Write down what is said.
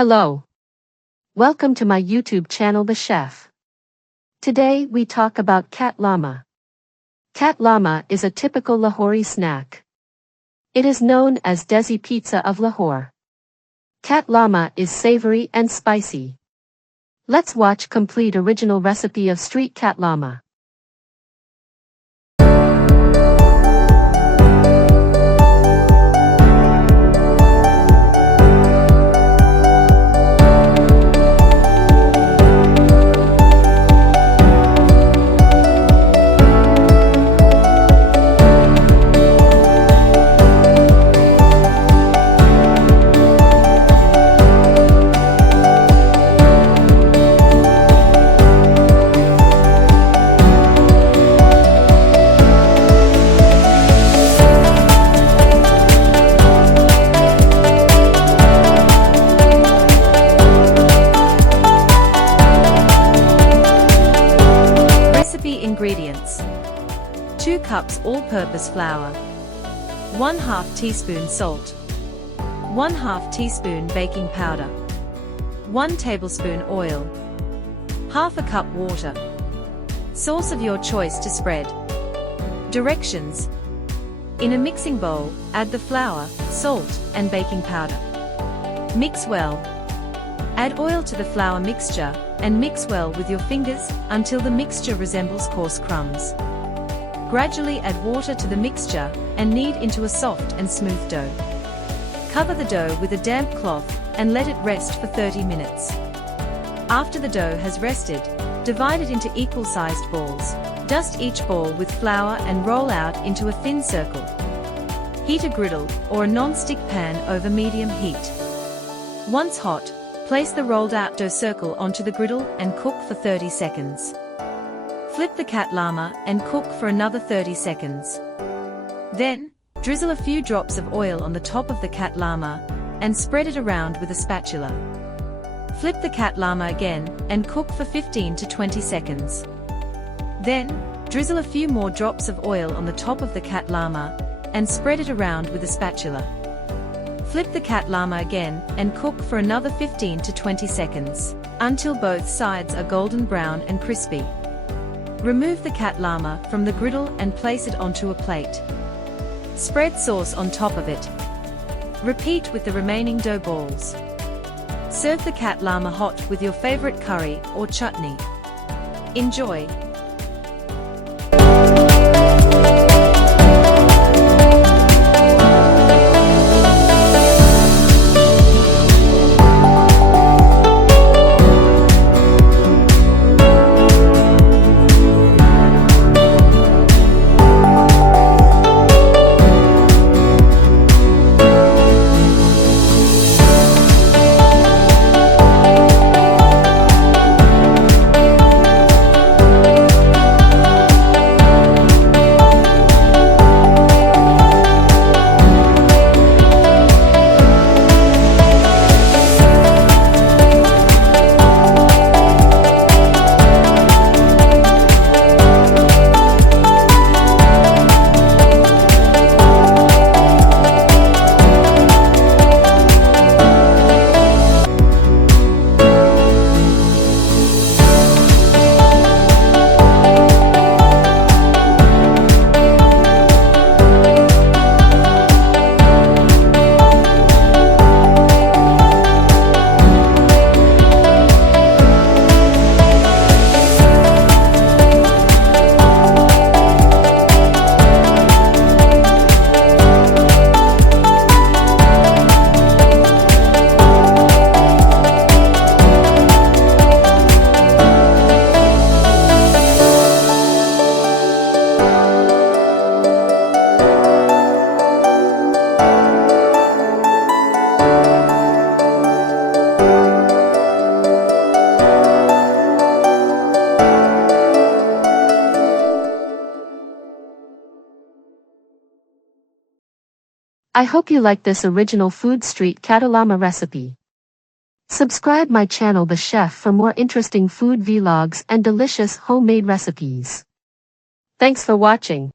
Hello. Welcome to my YouTube channel The Chef. Today we talk about Katlama. Katlama is a typical Lahori snack. It is known as Desi pizza of Lahore. Katlama is savory and spicy. Let's watch complete original recipe of street Katlama. Ingredients: 2 cups all-purpose flour, 1/2 teaspoon salt, 1/2 teaspoon baking powder, 1 tablespoon oil, 1/2 cup water. Sauce of your choice to spread. Directions: in a mixing bowl, add the flour, salt, and baking powder. Mix well. Add oil to the flour mixture, and mix well with your fingers, until the mixture resembles coarse crumbs. Gradually add water to the mixture, and knead into a soft and smooth dough. Cover the dough with a damp cloth, and let it rest for 30 minutes. After the dough has rested, divide it into equal-sized balls. Dust each ball with flour and roll out into a thin circle. Heat a griddle, or a non-stick pan over medium heat. Once hot, place the rolled-out dough circle onto the griddle and cook for 30 seconds. Flip the Katlama and cook for another 30 seconds. Then, drizzle a few drops of oil on the top of the Katlama, and spread it around with a spatula. Flip the Katlama again, and cook for 15 to 20 seconds. Then, drizzle a few more drops of oil on the top of the Katlama, and spread it around with a spatula. Flip the Katlama again, and cook for another 15 to 20 seconds, until both sides are golden brown and crispy. Remove the Katlama from the griddle and place it onto a plate. Spread sauce on top of it. Repeat with the remaining dough balls. Serve the Katlama hot with your favorite curry or chutney. Enjoy! I hope you like this original food street Katlama recipe. Subscribe my channel The Chef for more interesting food vlogs and delicious homemade recipes. Thanks for watching.